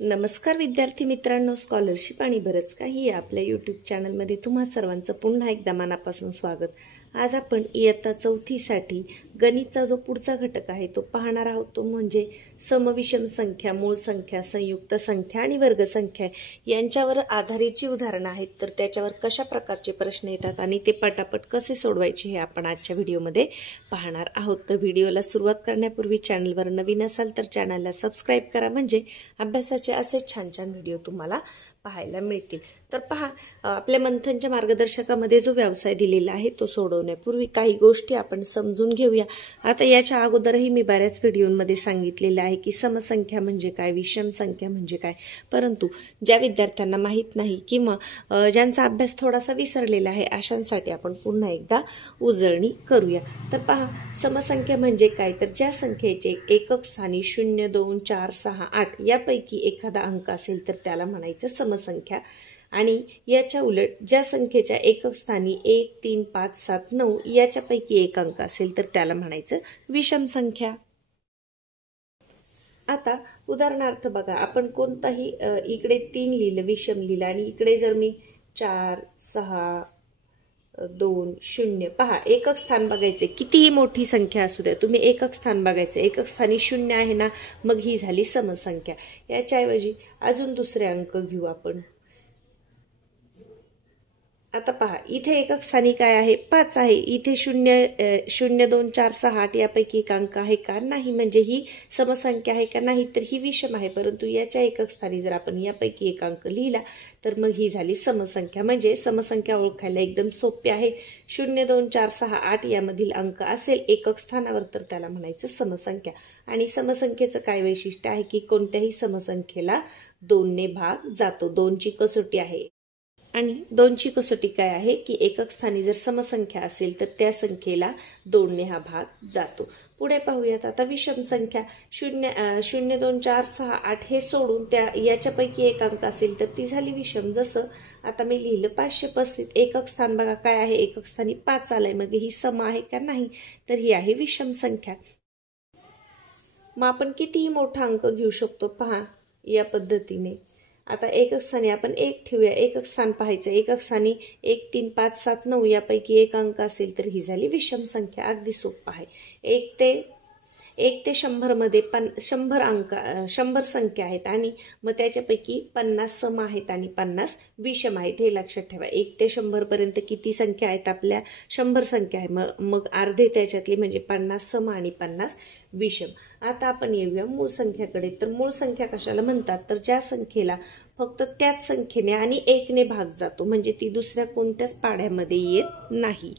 नमस्कार विद्यार्थी मित्रांनो, स्कॉलरशिप आणि बरंच काही आपल्या यूट्यूब चॅनलमध्ये तुम्हा सर्वांचं पुन्हा एकदा मनापासून स्वागत। आज आपण इयत्ता 4थी साठी गणितचा जो पुढचा घटक आहे तो पाहणार आहोत। तो म्हणजे समविषम संख्या, मूळ संख्या, संयुक्त संख्या आणि वर्ग संख्या यांच्यावर आधारित जी उदाहरणं आहेत तर त्याच्यावर कशा प्रकारचे प्रश्न येतात आणि ते पटापट कसे सोडवायचे हे आपण आजच्या व्हिडिओमध्ये पाहणार आहोत। तर व्हिडिओला सुरुवात करण्यापूर्वी चॅनलवर नवीन असाल तर चॅनलला सबस्क्राइब करा, म्हणजे अभ्यासाचे असे छान छान व्हिडिओ तुम्हाला पाहायला मिळतील। तर पहा, आपल्या मंथनच्या मार्गदर्शकामध्ये जो व्यवसाय दिलेला आहे तो सोडवण्यापूर्वी काही गोष्टी आपण समजून घेऊया। आता याच्या अगोदरही मी बऱ्याच व्हिडिओमध्ये सांगितलेले आहे की समसंख्या म्हणजे काय, विषम संख्या म्हणजे काय, परंतु ज्या विद्यार्थ्यांना माहित नाही किंवा ज्यांचा अभ्यास थोडासा विसरलेला आहे अशांसाठी आपण पुन्हा एकदा उजळणी करूया। तर पहा, समसंख्या म्हणजे काय, तर ज्या संख्येचे एकक स्थानी 0, 2, 4, 6, 8 यापैकी एखादा अंक असेल तर त्याला म्हणायचं समसंख्या। आणि याच्या उलट ज्या संख्येच्या एकक स्थानी 1, 3, 5, 7, 9 याच्यापैकी एक अंक असेल तर त्याला म्हणायचं विषम संख्या। आता उदाहरणार्थ बघा, आपण कोणताही इकडे 3 लिहिलं, विषम लिहिलं, आणि इकडे जर मी 4, 6, 2, 0 पहा, एकक स्थान बघायचे, कितीही मोठी संख्या असू द्या तुम्ही एकक स्थान बघायचे, एकक स्थानी 0 आहे ना, मग ही झाली समसंख्या। याच्याऐवजी अजून दुसरे अंक घेऊ आपण। आता पहा, इथे एकक स्थानी काय आहे, 5 आहे, इथे 0, 2, 4, 6, 8 यापैकी एक अंक आहे का, नाही, म्हणजे ही समसंख्या आहे का, नाही, तर ही विषम आहे। परंतु याच्या एकक स्थानी जर आपण यापैकी एक अंक लिहिला तर मग ही झाली समसंख्या। म्हणजे समसंख्या ओळखायला एकदम सोपे आहे। 0, 2, 4, 6, 8 यामधील अंक असेल एकक स्थानावर तर त्याला म्हणायचं समसंख्या। आणि समसंख्येचं काय वैशिष्ट्य आहे की कोणत्याही समसंख्येला 2 ने भाग जातो, 2 ची कसोटी आहे। आणि 2 ची कसोटी काय आहे की एकक स्थानी जर समसंख्या असेल तर त्या संख्येला 2 ने हा भाग जातो। पुढे पाहूयात आता विषम संख्या। 0, 2, 4, 6, 8 हे सोडून त्या याच्यापैकी एक अंक असेल तर ती झाली विषम। जसं आता मी लिहिलं 535, एकक स्थान बघा काय आहे, एकक स्थानी 5 आलंय, मग ही सम आहे का, नाही, तर ही आहे विषम संख्या। मग आपण कितीही मोठा अंक घेऊ शकतो पहा या पद्धतीने। आता एकक स्थानी आपण 1 ठेवूया, एकक स्थान पाहायचं, एकक स्थानी 1, 3, 5, 7, 9 यापैकी एक अंक असेल तर ही झाली विषम संख्या। अगदी सोपं आहे। 1 ते 100 मध्ये 100 अंक, 100 संख्या आहेत आणि मग त्याच्यापैकी 50 सम आहेत आणि 50 विषम आहेत, हे लक्षात ठेवा। 1 ते 100 पर्यंत किती संख्या आहेत आपल्या, 100 संख्या आहे, मग अर्धे त्याच्यातले म्हणजे 50 सम आणि 50 विषम। आता आपण येऊया मूळ संख्याकडे। तर मूळ संख्या कशाला म्हणतात, तर ज्या संख्येला फक्त त्याच संख्येने आणि 1 ने भाग जातो, म्हणजे ती दुसऱ्या कोणत्याच पाढ्यामध्ये येत नाही।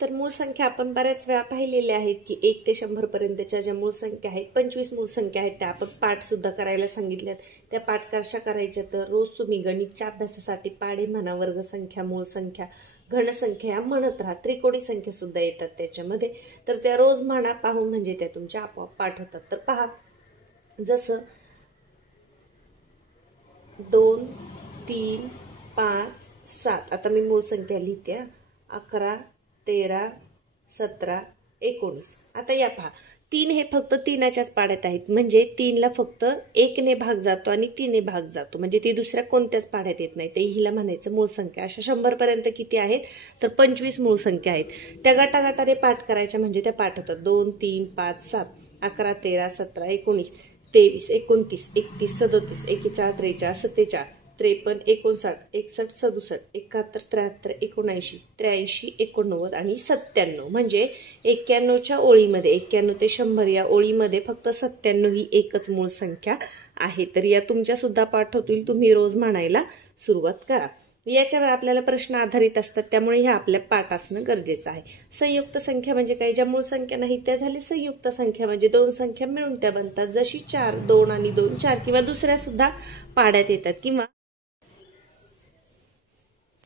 तर मूळ संख्या आपण बऱ्याच वेळा पाहिलेल्या आहेत की 1 ते 100 पर्यंतच्या ज्या मूळ संख्या आहेत, 25 मूळ संख्या आहेत, त्या आपण पाठ सुद्धा करायला सांगितल्यात। त्या पाठ कशा करायच्या, तर रोज तुम्ही गणितच्या अभ्यासासाठी पाढे म्हणा, वर्ग संख्या, मूळ संख्या, घनसंख्या या म्हणत राहा। त्रिकोणी संख्या सुद्धा येतात त्याच्यामध्ये, तर त्या रोज म्हणा, पाहून, म्हणजे त्या तुमच्या आपोआप पाठ होतात। तर पहा, जसं 2, 3, 5, 7, आता मी मूळ संख्या लिहिते, 11, 13, 17, 19। आता या पहा, 3 हे फक्त 3च्याच पाढ्यात आहेत, म्हणजे 3ला फक्त 1 ने भाग जातो आणि 3 ने भाग जातो, म्हणजे ती दुसऱ्या कोणत्याच पाढ्यात येत नाही, ते हिला म्हणायचं मूळ संख्या। अशा 100 पर्यंत किती आहेत, तर 25 मूळ संख्या आहेत। त्या गटागटाने पाठ करायच्या म्हणजे त्या पाठ होतात। 2, 3, 5, 7, 11, 13, 17, 19, 23, 29, 31, 37, 41, 43, 47, 53, 59, 61, 67, 71, 73, 79, 83, 89 आणि 97, म्हणजे 91च्या ओळीमध्ये, 91 ते 100 या ओळीमध्ये फक्त 97 ही एकच मूळ संख्या आहे। तर या तुमच्या सुद्धा पाठ होतील, तुम्ही रोज म्हणायला सुरुवात करा। याच्यावर आपल्याला प्रश्न आधारित असतात, त्यामुळे हे आपल्या पाठ असणं गरजेचं आहे। संयुक्त संख्या म्हणजे काय, ज्या मूळ संख्या नाहीत त्या झाल्या संयुक्त संख्या, म्हणजे 2 संख्या मिळून त्या बनतात। जशी 4, 2 आणि 2 4, किंवा दुसऱ्या सुद्धा पाड्यात येतात, किंवा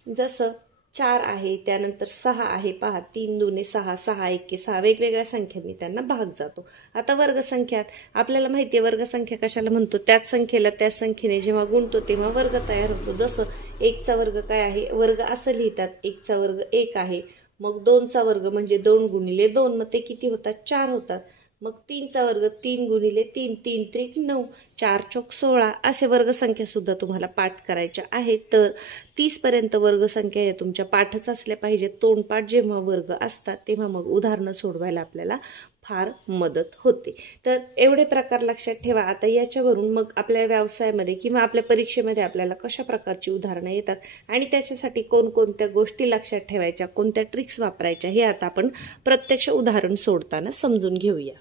जसं 4 आहे, त्यानंतर 6 आहे, पहा 3 दुने 6, 6 एके 6, वेगवेगळ्या संख्यांनी त्यांना भाग जातो। आता वर्गसंख्यात आपल्याला माहिती आहे वर्गसंख्या कशाला म्हणतो, त्याच संख्येला त्याच संख्येने जेव्हा गुणतो तेव्हा वर्ग तयार होतो। जसं 1 चा वर्ग काय आहे, वर्ग असं लिहितात, 1 चा वर्ग 1 आहे, मग 2 चा वर्ग म्हणजे 2 गुणिले 2, मग ते किती होतात, 4 होतात। मग 3चा वर्ग 3 गुणिले 3, 3 त्रिक 9, 4 चौक 16 असे वर्गसंख्या सुद्धा तुम्हाला पाठ करायच्या आहेत. तर 30 पर्यंत वर्गसंख्या या तुमच्या पाठच असल्या पाहिजेत. तोंडपाठ जेव्हा वर्ग असतात तेव्हा मग उदाहरणं सोडवायला आपल्याला फार मदत होते. तर एवढे प्रकार लक्षात ठेवा. आता याच्यावरून मग आपल्या व्यवसायामध्ये किंवा आपल्या परीक्षेमध्ये आपल्याला कशा प्रकारची उदाहरणं येतात आणि त्याच्यासाठी कोणकोणत्या गोष्टी लक्षात ठेवायच्या, कोणत्या ट्रिक्स वापरायच्या हे आता आपण प्रत्यक्ष उदाहरण सोडताना समजून घेऊया.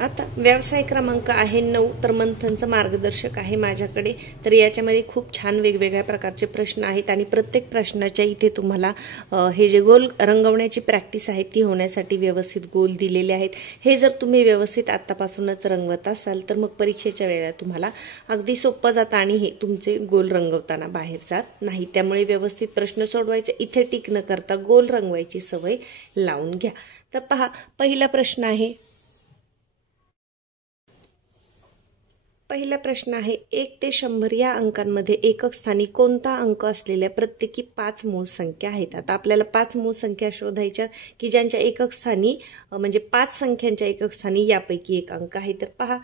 आता व्यवसाय क्रमांक आहे 9. तर मंथनचं मार्गदर्शक आहे माझ्याकडे. तर याच्यामध्ये खूप छान वेगवेगळ्या प्रकारचे प्रश्न आहेत आणि प्रत्येक प्रश्नाच्या इथे तुम्हाला हे जे गोल रंगवण्याची प्रॅक्टिस आहे ती होण्यासाठी व्यवस्थित गोल दिलेले आहेत. हे जर तुम्ही व्यवस्थित आत्तापासूनच रंगवत असाल तर मग परीक्षेच्या वेळेला तुम्हाला अगदी सोपं जातं आणि हे तुमचे गोल रंगवताना बाहेर जात नाही. त्यामुळे व्यवस्थित प्रश्न सोडवायचे, इथे टिक न करता गोल रंगवायची सवय लावून घ्या. तर पहा, पहिला प्रश्न आहे. पहिला प्रश्न आहे 1 ते 100 या अंकांमध्ये एकक स्थानी कोणता अंक असलेल्या प्रत्येकी 5 मूळ संख्या आहेत. आता आपल्याला 5 मूळ संख्या शोधायच्या की ज्यांच्या एकक स्थानी म्हणजे 5 संख्यांच्या एकक स्थानी यापैकी एक अंक आहे. तर पहा,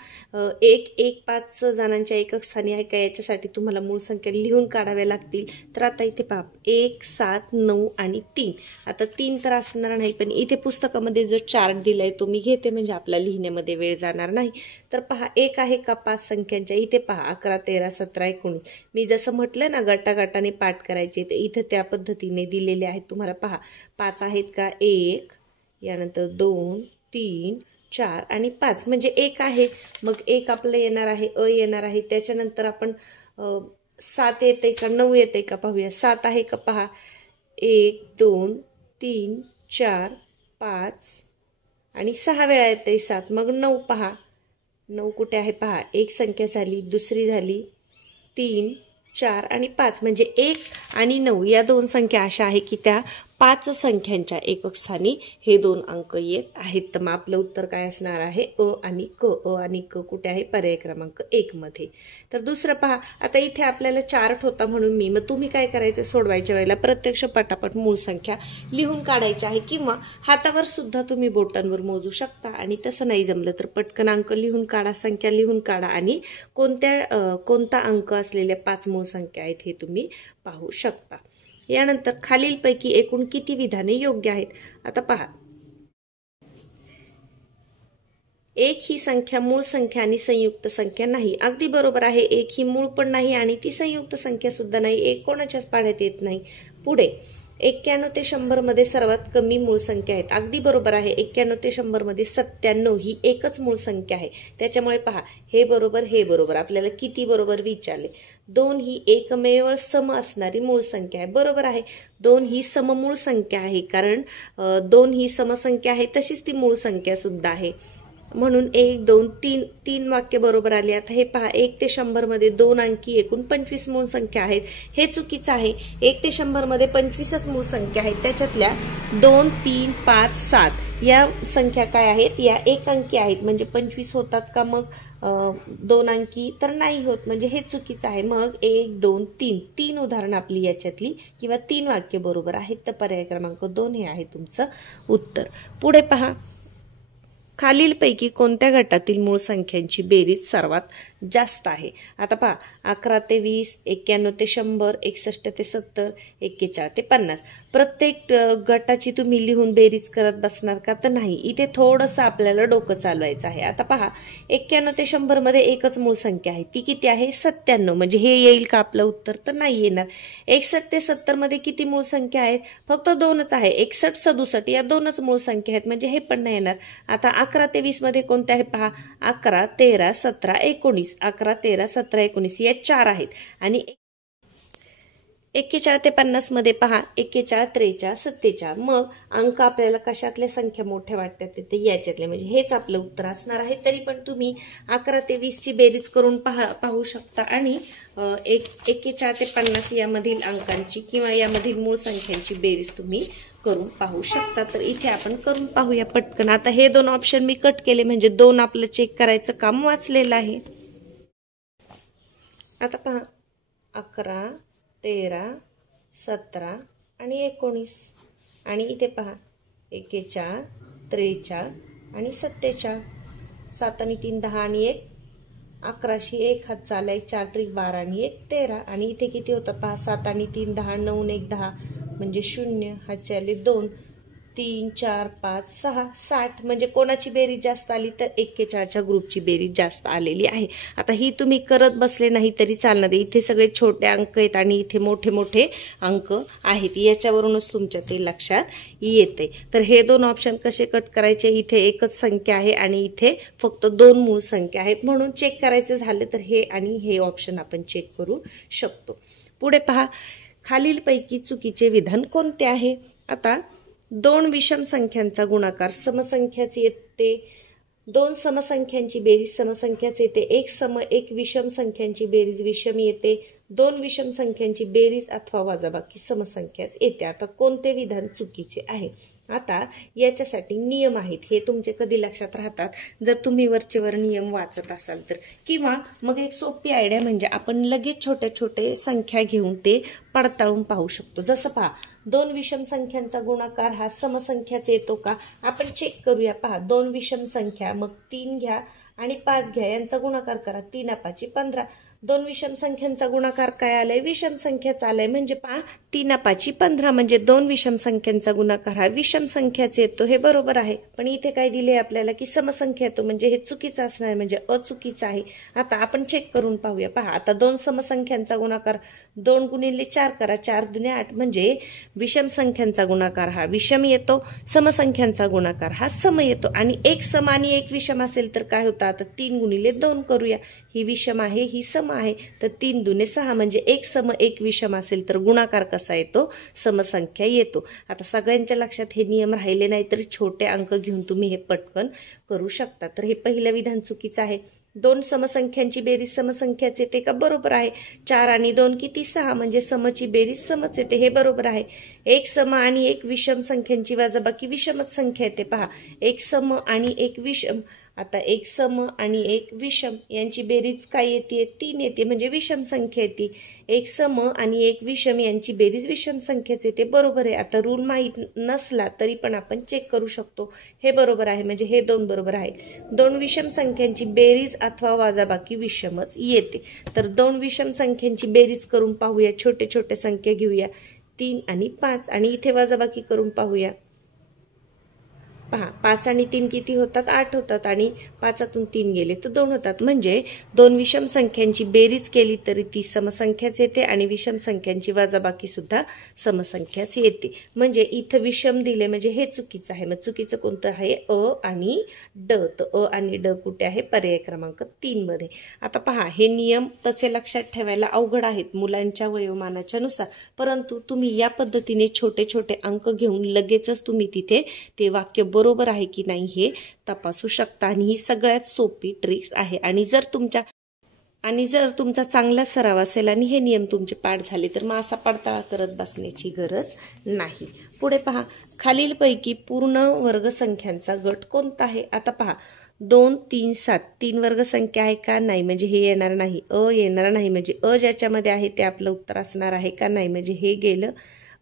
1, 1, 5 जणांच्या एकक स्थानी आहे का याच्यासाठी तुम्हाला मूळ संख्या लिहून काढाव्या लागतील. तर आता इथे पहा 1, 7, 9 आणि 3. आता 3 तर असणार नाही, पण इथे पुस्तकामध्ये जो चार्ट दिलाय तो मी घेते म्हणजे आपला लिहिण्यामध्ये वेळ जाणार नाही. तर पहा 1 आहे का 5 संख्यांच्या, इथे पहा 11, 13, 17, 19. मी जसं म्हटलं ना गटागटाने पाठ करायचे तर इथे त्या पद्धतीने दिलेले आहेत. तुम्हाला पहा 5 आहेत का, 1, यानंतर 2, 3, 4 आणि 5 म्हणजे 1 आहे. मग 1 आपलं येणार आहे, येणार आहे. त्याच्यानंतर आपण 7 येते का 9 येते का पाहूया. 7 आहे का पहा, 1, 2, 3, 4, 5 आणि 6 वेळा येते 7. मग 9 पहा, 9 कुठे आहे पहा, एक संख्या झाली, दुसरी झाली 3, 4 आणि 5 म्हणजे 1 आणि 9 या 2 संख्या अशा आहे की त्या 5 संख्यांच्या एकक स्थानी हे 2 अंक येत आहेत. तर मग आपलं उत्तर काय असणार आहे, अ आणि क. अ आणि क कुठे आहे, पर्याय क्रमांक 1 मध्ये. तर दुसरं पहा, आता इथे आपल्याला चार्ट होता म्हणून मग तुम्ही काय करायचं, सोडवायच्या वेळेला प्रत्यक्ष पटापट मूळ संख्या लिहून काढायची आहे किंवा हातावर सुद्धा तुम्ही बोटांवर मोजू शकता. आणि तसं नाही जमलं तर पटकन अंक लिहून काढा, संख्या लिहून काढा आणि कोणता अंक असलेल्या 5 मूळ संख्या आहेत हे तुम्ही पाहू शकता. यानंतर खालीलपैकी एकूण किती विधाने योग्य आहेत. आता पहा, 1 ही संख्या मूळ संख्या आणि संयुक्त संख्या नाही. अगदी बरोबर आहे, 1 ही मूळ पण नाही आणि ती संयुक्त संख्या सुद्धा नाही. 1 कोणाच्याच पाढ्यात येत नाही. पुढे 91 ते 100 मध्ये सर्वात कमी मूळ संख्या आहेत. अगदी बरोबर आहे, 91 ते 100 मध्ये 97 ही एकच मूळ संख्या आहे. त्याच्यामुळे पहा, हे बरोबर हे बरोबर. आपल्याला किती बरोबर विचारले. 2 ही एकमेव सम असणारी मूळ संख्या आहे. बरोबर आहे, 2 ही सममूळ संख्या आहे कारण 2 ही समसंख्या आहे, तशीच ती मूळ संख्या सुद्धा आहे. म्हणून 1, 2, 3 वाक्य बरोबर आले. आता हे पहा, 1 ते 100 मध्ये 2 अंकी एकूण 25 मूळ संख्या आहेत. हे चुकीचं आहे. 1 ते 100 मध्ये 25च मूळ संख्या आहेत. त्याच्यातल्या 2, 3, 5, 7 या संख्या काय आहेत, या एक अंकी आहेत. म्हणजे 25 होतात का मग 2 अंकी, तर नाही होत. म्हणजे हे चुकीचं आहे. मग 1, 2, 3 उदाहरणं आपली याच्यातली किंवा 3 वाक्य बरोबर आहेत. तर पर्याय क्रमांक 2 हे आहे तुमचं उत्तर. पुढे पहा, खालीलपैकी कोणत्या गटातील मूळ संख्यांची बेरीज सर्वात जास्त आहे. आता पहा, 11 ते 20, 91 ते 100, 61 ते 70, 41 ते 50. प्रत्येक गटाची तुम्ही लिहून बेरीज करत बसणार का, तर नाही. इथे थोडंसं आपल्याला डोकं चालवायचं आहे. आता पहा, 91 ते 100 मध्ये एकच मूळ संख्या आहे. ती किती आहे, 97. म्हणजे हे येईल का आपलं उत्तर, तर नाही येणार. 61 ते 70 मध्ये किती मूळ संख्या आहेत, फक्त 2च आहे. 61, 67 या 2च मूळ संख्या आहेत. म्हणजे हे पण नाही येणार. आता 11 ते 20 मध्ये कोणते आहे पहा, 11, 13, 17, 19. 11, 13, 17, 19 या 4 आहेत. आणि 41 ते 50 मध्ये पहा, 41, 43, 47. मग अंक आपल्याला कशातल्या संख्या मोठ्या वाटतात ते याच्यातले, म्हणजे हेच आपलं उत्तर असणार आहे. तरी पण तुम्ही 11 ते 20 ची बेरीज करून पाहू शकता आणि 41 ते 50 यामधील अंकांची किंवा यामधील मूळ संख्यांची बेरीज तुम्ही करून पाहू शकता. तर इथे आपण करून पाहूया पटकन. आता हे 2 ऑप्शन मी कट केले म्हणजे 2 आपलं चेक करायचं काम वाचलेलं आहे. आता पहा, 11, 13, 17 आणि 19. आणि इथे पहा, 41, 43, आणि 47. 7 आणि 3 10 आणि 1 11. 1 हात चाला 1 4 त्रिक 12 आणि 1 13. आणि इथे किती होतं पहा 7 आणि 3 10 9 आणि 1 10 म्हणजे 0. हातचे आले 2 3 4 5 6 60. म्हणजे कोणाची बेरीज जास्त आली तर 41च्या ग्रुपची बेरीज जास्त आलेली आहे. आता ही तुम्ही करत बसले नाही तरी चालणार. इथे सगळे छोटे अंक आहेत आणि इथे मोठे मोठे अंक आहेत. याच्यावरूनच तुमच्या ते लक्षात येते. तर हे दोन ऑप्शन कसे कट करायचे. इथे एकच संख्या आहे आणि इथे फक्त 2 मूळ संख्या आहेत. म्हणून चेक करायचं झालं तर हे आणि हे ऑप्शन आपण चेक करू शकतो. पुढे पहा, खालीलपैकी चुकीचे विधान कोणते आहे. आता 2 विषम संख्यांचा गुणाकार समसंख्याच येते. 2 समसंख्यांची बेरीज समसंख्याच येते. 1 सम 1 विषम संख्यांची बेरीज विषम येते. 2 विषम संख्यांची बेरीज अथवा वजाबाकी समसंख्याच येते. आता कोणते विधान चुकीचे आहे. आता याच्यासाठी नियम आहेत. हे तुमचे कधी लक्षात राहतात जर तुम्ही वरचेवर नियम वाचत असाल तर. किंवा मग एक सोपी आयडिया म्हणजे आपण लगेच छोट्या छोटे संख्या घेऊन ते पडताळून पाहू शकतो. जसं पहा 2 विषम संख्यांचा गुणाकार हा समसंख्याच येतो का आपण चेक करूया. पहा 2 विषम संख्या मग 3 घ्या आणि 5 घ्या यांचा गुणाकार करा. 3 5 15. 2 विषम संख्यांचा गुणाकार काय आलाय विषम संख्याच आलाय. म्हणजे पहा 3 5 15 म्हणजे 2 विषम संख्यांचा गुणाकार हा विषम संख्याच येतो. हे बरोबर आहे. पण इथे काय दिले आपल्याला की समसंख्या येतो म्हणजे हे चुकीचं असणार म्हणजे अचुकीचं आहे. आता आपण चेक करून पाहूया. पहा आता 2 समसंख्यांचा गुणाकार 2 गुणिले 4 करा. 4 दुने 8 म्हणजे विषम संख्यांचा गुणाकार हा विषम येतो. समसंख्यांचा गुणाकार हा सम येतो. आणि एक सम आणि एक विषम असेल तर काय होतं. आता 3 गुणिले 2 करूया. ही विषम आहे ही सम आहे तर 3 दुने 6 म्हणजे एक सम एक विषम असेल तर गुणाकार कसा येतो समसंख्या येतो. आता सगळ्यांच्या लक्षात हे नियम राहिले नाही तर छोटे अंक घेऊन तुम्ही हे पटकन करू शकता. तर हे पहिलं विधान चुकीचं आहे. 2 समसंख्यांची बेरीज समसंख्याच येते का बरोबर आहे. 4 आणि 2 किती 6 म्हणजे समची बेरीज समच येते. हे बरोबर आहे. एक सम आणि एक विषम संख्यांची वजाबाकी विषमच संख्या येते. पहा एक सम आणि एक विषम. आता एक सम आणि एक विषम यांची बेरीज काय येते 3 येते म्हणजे विषम संख्या येते. एक सम आणि एक विषम यांची बेरीज विषम संख्याच येते. बरोबर आहे. आता रूल माहीत नसला तरी पण आपण चेक करू शकतो. हे बरोबर आहे म्हणजे हे 2 बरोबर आहे. 2 विषम संख्यांची बेरीज अथवा वजाबाकी विषमच येते. तर 2 विषम संख्यांची बेरीज करून पाहूया. छोटे छोटे संख्या घेऊया 3 आणि 5 आणि इथे वजाबाकी करून पाहूया. पहा 5 आणि 3 किती होतात 8 होतात आणि 5तून 3 गेले तर 2 होतात. म्हणजे 2 विषम संख्यांची बेरीज केली तरी ती समसंख्याच येते आणि विषम संख्यांची वजाबाकी सुद्धा समसंख्याच येते. म्हणजे इथं विषम दिले म्हणजे हे चुकीचं आहे. मग चुकीचं कोणतं आहे अ आणि ड. तर अ आणि ड कुठे आहे पर्याय क्रमांक 3 मध्ये. आता पहा हे नियम तसे लक्षात ठेवायला अवघड आहेत मुलांच्या वयोमानाच्या नुसार. परंतु तुम्ही या पद्धतीने छोटे छोटे अंक घेऊन लगेचच तुम्ही तिथे ते वाक्य बरोबर आहे की नाही हे तपासू शकता. आणि ही सगळ्यात सोपी ट्रिक्स आहे. आणि जर तुमचा चांगला सराव असेल आणि हे नियम तुमचे पाठ झाले तर मग असा पडताळा करत बसण्याची गरज नाही. पुढे पहा खालीलपैकी पूर्ण वर्ग संख्यांचा गट कोणता आहे. आता पहा 2 3 7 3 वर्ग संख्या आहे का नाही म्हणजे हे येणार नाही. अ येणार नाही म्हणजे अ ज्याच्यामध्ये आहे ते आपलं उत्तर असणार आहे का नाही म्हणजे हे गेलं.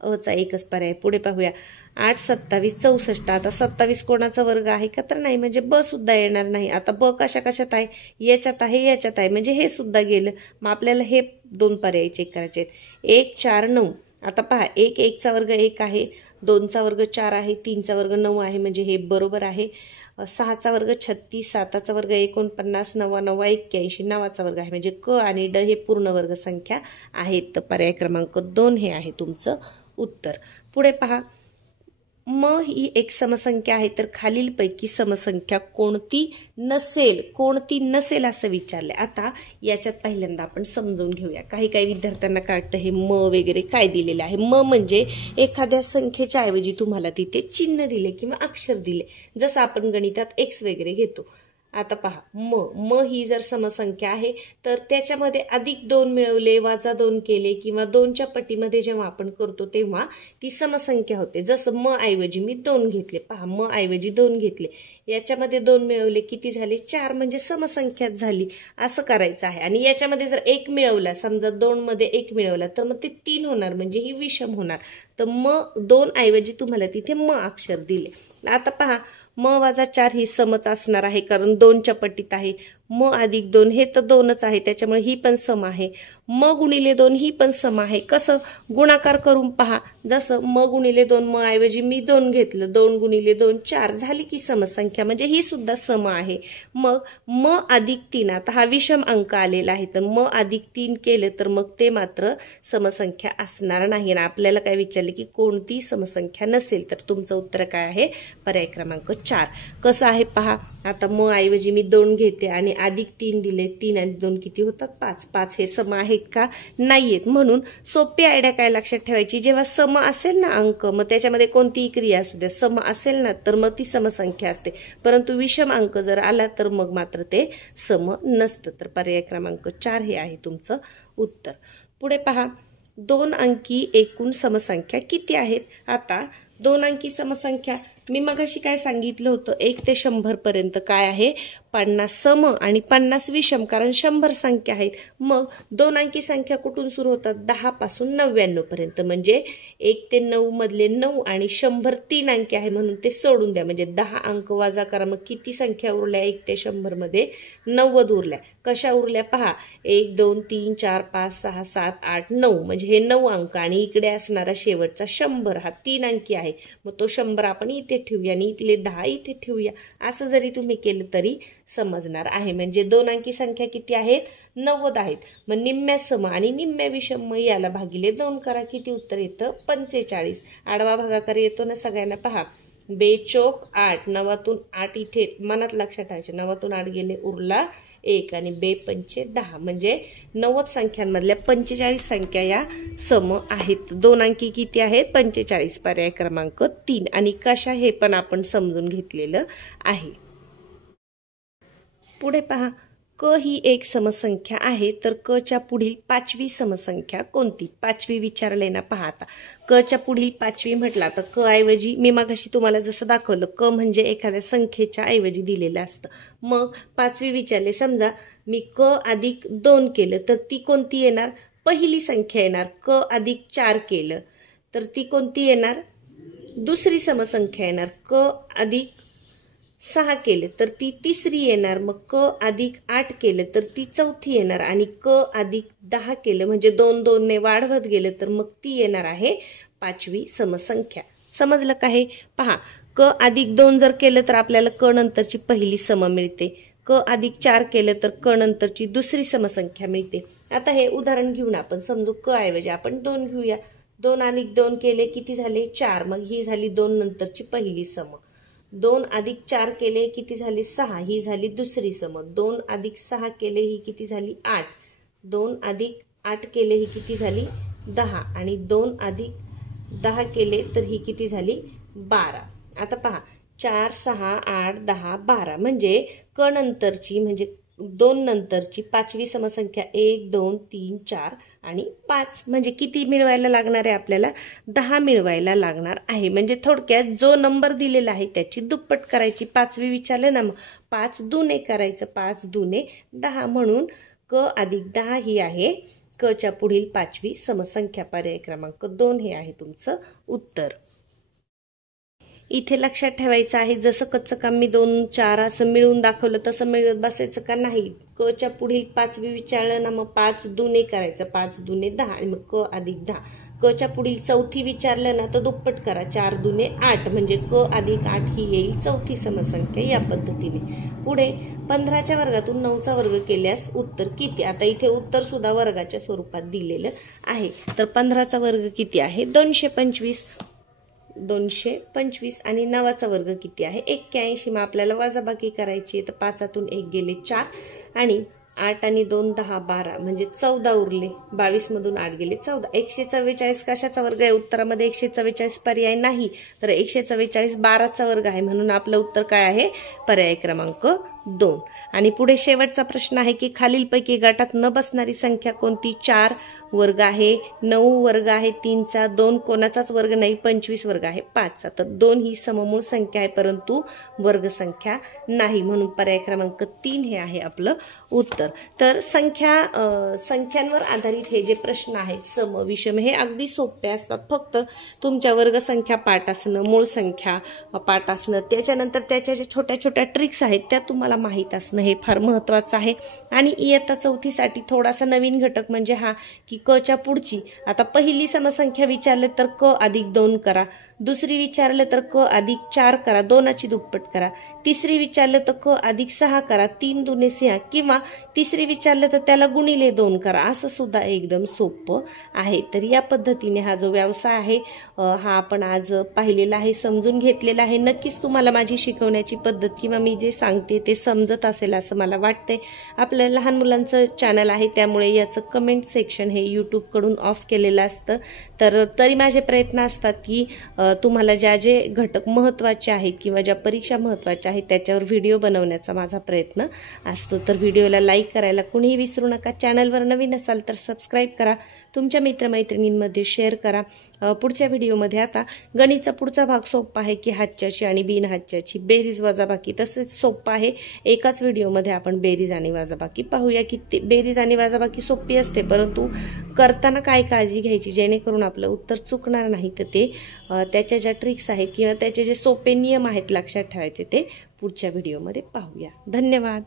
अचा एकच पर्याय. पुढे पाहूया 8 27 64. आता 27 कोणाचा वर्ग आहे का तर नाही म्हणजे ब सुद्धा येणार नाही. आता ब कशा कशात आहे याच्यात आहे याच्यात आहे म्हणजे हे सुद्धा गेलं. मग आपल्याला हे 2 पर्याय चेक करायचे आहेत. 1 4 9. आता पहा 1 चा वर्ग 1 आहे 2 चा वर्ग 4 आहे 3 चा वर्ग 9 आहे म्हणजे हे बरोबर आहे. 6 चा वर्ग 36 7 चा वर्ग 49 9 9 81 9 चा वर्ग आहे म्हणजे क आणि ड हे पूर्ण वर्ग संख्या आहेत. तर पर्याय क्रमांक 2 हे आहे तुमचं उत्तर. पुढे पहा म ही एक समसंख्या आहे तर खालीलपैकी समसंख्या कोणती नसेल असं विचारलंय. आता याच्यात पहिल्यांदा आपण समजून घेऊया. काही विद्यार्थ्यांना कळतं हे म वगैरे काय दिलेलं आहे. म म्हणजे एखाद्या संख्येच्या ऐवजी तुम्हाला तिथे चिन्ह दिले किंवा अक्षर दिले जसं आपण गणितात एक्स वगैरे घेतो. आता पहा म ही जर समसंख्या आहे तर त्याच्यामध्ये अधिक 2 मिळवले वजा 2 केले किंवा 2च्या पटीमध्ये जेव्हा आपण करतो तेव्हा ती समसंख्या होते. जसं म ऐवजी मी 2 घेतले. पहा म ऐवजी 2 घेतले याच्यामध्ये 2 मिळवले किती झाले 4 म्हणजे समसंख्याच झाली. असं करायचं आहे. आणि याच्यामध्ये जर 1 मिळवला समजा 2 मध्ये 1 मिळवला तर मग ते 3 होणार म्हणजे ही विषम होणार. तर म 2 ऐवजी तुम्हाला तिथे म अक्षर दिले. आता पहा म वजा 4 ही समच असणार आहे, कारण 2च्या पटीत आहे. म अधिक 2 हे तर 2च आहे, त्याच्यामुळे ही पण सम आहे. म गुणिले 2 ही पण सम आहे. कसं गुणाकार करून पहा, जसं म गुणिले 2 म ऐवजी मी 2 घेतलं, 2 गुणिले 2 4 झाली की समसंख्या, म्हणजे ही सुद्धा सम आहे. मग म अधिक 3, आता हा विषम अंक आलेला आहे, तर म अधिक 3 केलं तर मग ते मात्र समसंख्या असणार नाही. आणि आपल्याला काय विचारले की कोणती समसंख्या नसेल, तर तुमचं उत्तर काय आहे? पर्याय क्रमांक 4. कसं आहे पहा, आता म ऐवजी मी 2 घेते आणि अधिक 3 दिले, 3 आणि 2 किती होतात? 5. 5 हे सम आहेत का? नाहीयेत. म्हणून सोपी आयडिया काय लक्षात ठेवायची, जेव्हा सम असेल ना अंक, मग त्याच्यामध्ये कोणतीही क्रिया असू द्या, सम असेल ना तर मग ती समसंख्या असते, परंतु विषम अंक जर आला तर मग मात्र ते सम नसतं. तर पर्याय क्रमांक 4 हे आहे तुमचं उत्तर. पुढे पहा, 2 अंकी एकूण समसंख्या किती आहेत? आता 2 अंकी समसंख्या मी मगाशी काय सांगितलं होतं, 1 ते 100 पर्यंत काय आहे? 50 सम आणि 50 विषम, कारण 100 संख्या आहेत. मग 2 अंकी संख्या कुठून सुरू होतात? 10 पासून 99 पर्यंत, म्हणजे 1 ते 9 मधले 9 आणि 100 3 अंकी आहे म्हणून ते सोडून द्या, म्हणजे 10 अंक वजा करा. मग किती संख्या उरल्या? 1 ते 100 मध्ये 90 उरल्या. कशा उरल्या पहा, 1 2 3 4 5 6 7 8 9, म्हणजे हे 9 अंक, आणि इकडे असणारा शेवटचा 100 हा 3 अंकी आहे. मग तो 100 आपण इथे ठेवूया आणि इथले 10 इथे ठेवूया. असं जरी तुम्ही केलं तरी समजणार आहे. म्हणजे 2 अंकी संख्या किती आहेत? 90 आहेत. मग निम्म्या सम आणि निम्म्या विषम, मग याला भागिले 2 करा. किती उत्तर येतं? 45. आडवा भागाकार येतो ना सगळ्यांना? पहा, 2 चोक 8, 9तून 8 इथे मनात लक्षात ठेवायचे, 9तून 8 गेले, उरला 1 आणि 2 पंचे 10, म्हणजे 90 संख्यांमधल्या 45 संख्या या सम आहेत. 2 अंकी किती आहेत? 45. पर्याय क्रमांक 3. आणि कशा हे पण आपण समजून घेतलेलं आहे. पुढे पहा, क ही एक समसंख्या आहे, तर क च्या पुढील 5वी समसंख्या कोणती? 5वी विचारले ना. पहा, आता क च्या पुढील 5वी म्हटला तर क ऐवजी मी मगाशी तुम्हाला जसं दाखवलं, क म्हणजे एखाद्या संख्येच्या ऐवजी दिलेलं असतं. मग 5वी विचारले, समजा मी क अधिक 2 केलं तर ती कोणती येणार? पहिली संख्या येणार. क अधिक 4 केलं तर ती कोणती येणार? दुसरी समसंख्या येणार. क अधिक 6 केले तर ती तिसरी येणार. मग क अधिक 8 केलं तर ती चौथी येणार. आणि क अधिक 10 केलं म्हणजे 2 2 ने वाढवत गेलं तर मग ती येणार आहे 5वी समसंख्या. समजलं का हे? पहा, क अधिक 2 जर केलं तर आपल्याला क नंतरची पहिली सम मिळते. क अधिक 4 केलं तर क नंतरची दुसरी समसंख्या मिळते. आता हे उदाहरण घेऊन आपण समजू, क ऐवजी आपण 2 घेऊया. 2 अधिक 2 केले किती झाले? 4. मग ही झाली 2 नंतरची पहिली सम. 2 अधिक 4 केले किती झाले? 6. ही झाली दुसरी सम. 2 अधिक 6 केले ही किती झाली? 8. 2 अधिक 8 केले ही किती झाली? 10. आणि 2 अधिक 10 केले तर ही किती झाली? 12. आता पहा, 4 6 8 10 12, म्हणजे क नंतरची म्हणजे 2 नंतरची 5वी समसंख्या 1 2 3 4 आणि 5, म्हणजे किती मिळवायला लागणार आहे आपल्याला? 10 मिळवायला लागणार आहे. म्हणजे थोडक्यात जो नंबर दिलेला आहे त्याची दुप्पट करायची. 5वी विचारलं ना, मग 5 दुने करायचं. 5 दुने 10, म्हणून क अधिक 10 ही आहे क च्या पुढील 5वी समसंख्या. पर्याय क्रमांक 2 हे आहे तुमचं उत्तर. इथे लक्षात ठेवायचं आहे, जसं कच्चं काम मी 2 4 असं मिळवून दाखवलं तसं मिळवत बसायचं का नाही. क च्या पुढील 5वी विचारलं ना, मग 5 दुने करायचं. 5 दुने 10 आणि मग क अधिक 10. क च्या पुढील चौथी विचारलं ना तर दुप्पट करा. 4 दुने 8, म्हणजे क अधिक 8 ही येईल चौथी समसंख्या. या पद्धतीने पुढे 15च्या वर्गातून 9चा वर्ग केल्यास उत्तर किती? आता इथे उत्तर सुद्धा वर्गाच्या स्वरूपात दिलेलं आहे. तर 15चा वर्ग किती आहे? 225. 225 आणि 9चा वर्ग किती आहे? 81. मग आपल्याला वजाबाकी करायची, तर 5तून 1 गेले 4 आणि 8 आणि 2 10 12, म्हणजे 14 उरले. 22 मधून 8 गेले 14. 144 कशाचा वर्ग आहे? उत्तरामध्ये 144 पर्याय नाही, तर 144 12चा वर्ग आहे, म्हणून आपलं उत्तर काय आहे? पर्याय क्रमांक 2. आणि पुढे शेवटचा प्रश्न आहे की खालीलपैकी गटात न बसणारी संख्या कोणती? 4 वर्ग आहे, 9 वर्ग आहे 3चा, 2 कोणाचाच वर्ग नाही, 25 वर्ग आहे 5चा. तर 2 ही सममूळ संख्या आहे परंतु वर्ग संख्या नाही, म्हणून पर्याय क्रमांक 3 हे आहे आपलं उत्तर. तर संख्यांवर आधारित हे जे प्रश्न आहेत सम विषम हे अगदी सोपे असतात. फक्त तुमच्या वर्ग संख्या पाठ असणं, मूळ संख्या पाठ असणं, त्याच्यानंतर त्याच्या ज्या छोट्या छोट्या ट्रिक्स आहेत त्या तुम्हाला माहीत असणं हे फार महत्त्वाचं आहे. आणि इयत्ता 4थी साठी थोडासा नवीन घटक म्हणजे हा की क च्या पुढची, आता पहिली समसंख्या विचारले तर क अधिक 2 करा, दुसरी विचारले तर क अधिक 4 करा, 2ची दुप्पट करा, तिसरी विचारले तर क अधिक 6 करा, 3 दुने 6, किंवा तिसरी विचारले तर त्याला गुणिले 2 करा. असं सुद्धा एकदम सोपं आहे. तर या पद्धतीने हा जो व्यवसाय आहे हा आपण आज पाहिलेला आहे, समजून घेतलेला आहे. नक्कीच तुम्हाला माझी शिकवण्याची पद्धत किंवा मी जे सांगते ते समजत असेल असं मला वाटतंय. आपलं लहान मुलांचं चॅनल आहे त्यामुळे याचं कमेंट सेक्शन हे यूट्यूबकडून ऑफ केलेलं असतं. तर तरी माझे प्रयत्न असतात की तुम्हाला ज्या जे घटक महत्त्वाचे आहेत किंवा ज्या परीक्षा महत्त्वाच्या आहेत त्याच्यावर व्हिडिओ बनवण्याचा माझा प्रयत्न असतो. तर व्हिडिओला लाईक करायला कुणीही विसरू नका. चॅनलवर नवीन असाल तर सबस्क्राईब करा, तुमच्या मित्रमैत्रिणींमध्ये शेअर करा. पुढच्या व्हिडिओमध्ये आता गणितचा पुढचा भाग सोपा आहे की हातच्याची आणि बिनहातच्याची बेरीज वजाबाकी. तसेच सोपा आहे, एकाच व्हिडिओमध्ये आपण बेरीज आणि वजाबाकी पाहूया की बेरीज आणि वजाबाकी सोपी असते परंतु करताना काय काळजी घ्यायची जेणेकरून आपलं उत्तर चुकणार नाही. तर ते त्याच्या ज्या ट्रिक्स आहेत किंवा त्याचे जे सोपे नियम आहेत लक्षात ठेवायचे ते पुढच्या व्हिडिओमध्ये पाहूया. धन्यवाद.